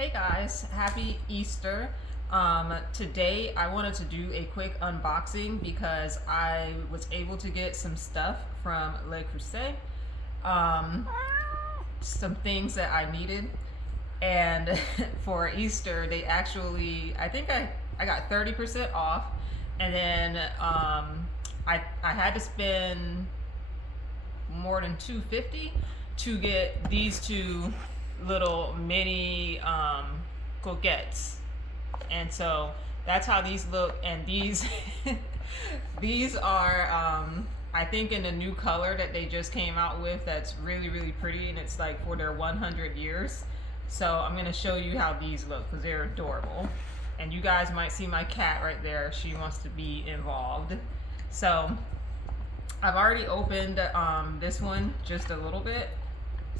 Hey guys, happy Easter. Today I wanted to do a quick unboxing because I was able to get some stuff from Cruset, some things that I needed. And for Easter, they actually, I think I got 30% off. And then I had to spend more than $250 to get these two little mini coquettes, and so that's how these look. And these these are I think in a new color that they just came out with that's really pretty, and it's like for their 100 years. So I'm gonna show you how these look because they're adorable. And you guys might see my cat right there. She wants to be involved. So I've already opened this one just a little bit.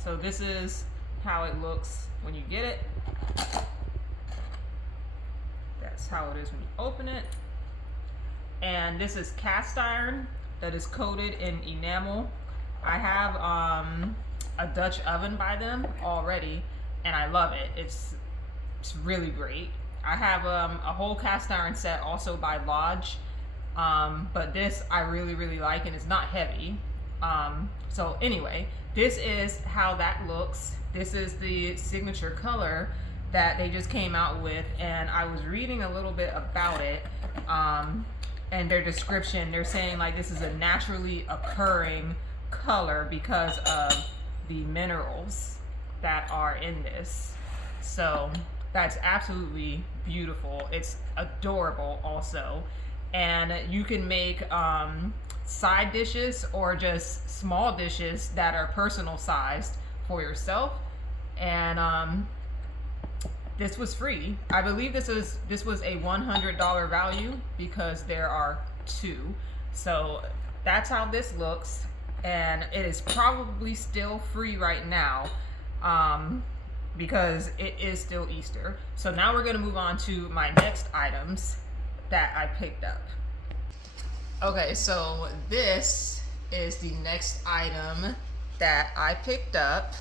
So this is how it looks when you get it. That's how it is when you open it. And this is cast iron that is coated in enamel. I have a Dutch oven by them already, and I love it. It's really great. I have a whole cast iron set also by Lodge, but this I really like, and it's not heavy. So anyway, this is how that looks. This is the signature color that they just came out with, and I was reading a little bit about it, and their description, they're saying like this is a naturally occurring color because of the minerals that are in this. So that's absolutely beautiful. It's adorable also. And you can make side dishes or just small dishes that are personal sized for yourself. And this was free. I believe this was a $100 value because there are two. So that's how this looks, and it is probably still free right now because it is still Easter. So now we're gonna move on to my next items that I picked up. Okay, so this is the next item that I picked up,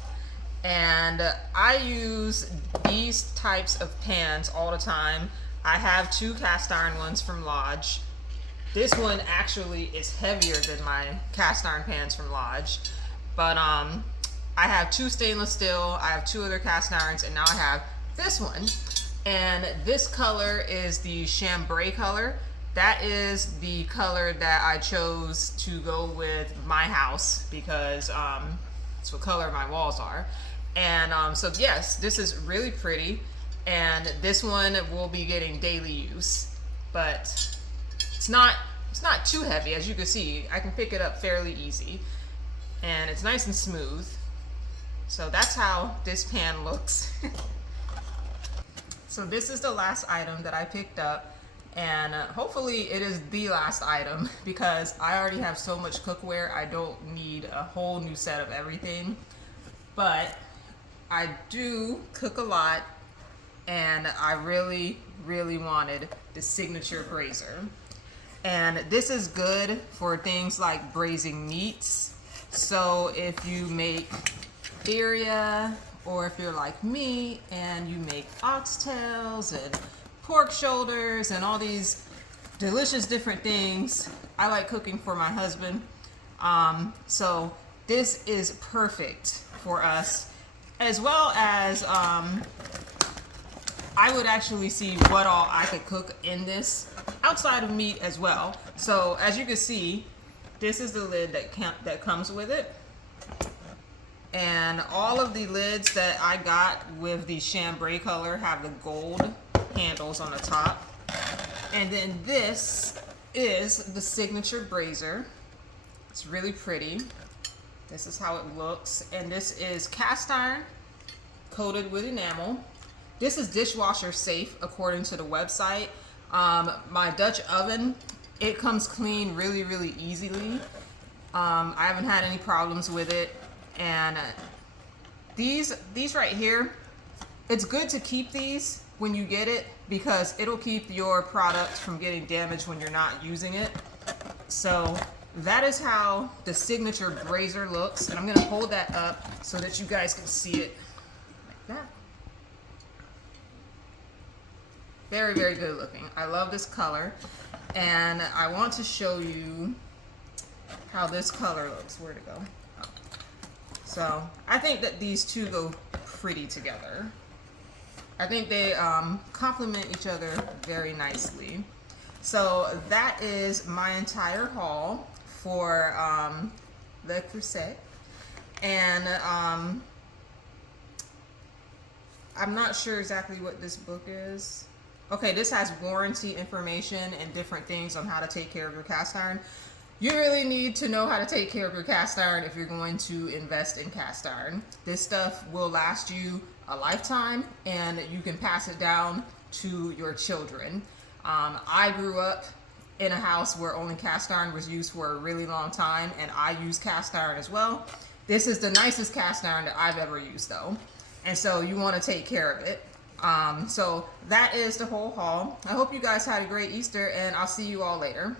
and I use these types of pans all the time. I have two cast iron ones from Lodge. This one actually is heavier than my cast iron pans from Lodge, but I have two stainless steel, I have two other cast irons, and now I have this one. And this color is the chambray color. That is the color that I chose to go with my house because it's what color my walls are. And so yes, this is really pretty, and this one will be getting daily use, but it's not too heavy. As you can see, I can pick it up fairly easy, and it's nice and smooth. So that's how this pan looks. So this is the last item that I picked up, and hopefully it is the last item because I already have so much cookware. I don't need a whole new set of everything, but I do cook a lot, and I really wanted the signature braiser. And this is good for things like braising meats. So if you make birria, or if you're like me and you make oxtails and pork shoulders and all these delicious different things. I like cooking for my husband. So this is perfect for us, as well as I would actually see what all I could cook in this outside of meat as well. So as you can see, this is the lid that comes with it. And all of the lids that I got with the chambray color have the gold handles on the top. And then this is the signature braiser. It's really pretty. This is how it looks. And this is cast iron coated with enamel. This is dishwasher safe according to the website. My Dutch oven, it comes clean really easily. I haven't had any problems with it. And these right here, it's good to keep these when you get it because it'll keep your product from getting damaged when you're not using it. So that is how the signature braiser looks, and I'm gonna hold that up so that you guys can see it like that. Very, very good looking. I love this color. And I want to show you how this color looks. Where'd it go? Oh. So I think that these two go pretty together. I think they complement each other very nicely. So that is my entire haul for the Cruset. And I'm not sure exactly what this book is. Okay, this has warranty information and different things on how to take care of your cast iron. You really need to know how to take care of your cast iron if you're going to invest in cast iron. This stuff will last you a lifetime, and you can pass it down to your children. I grew up in a house where only cast iron was used for a really long time, and I use cast iron as well. This is the nicest cast iron that I've ever used though, and so you want to take care of it. So that is the whole haul. I hope you guys had a great Easter, and I'll see you all later.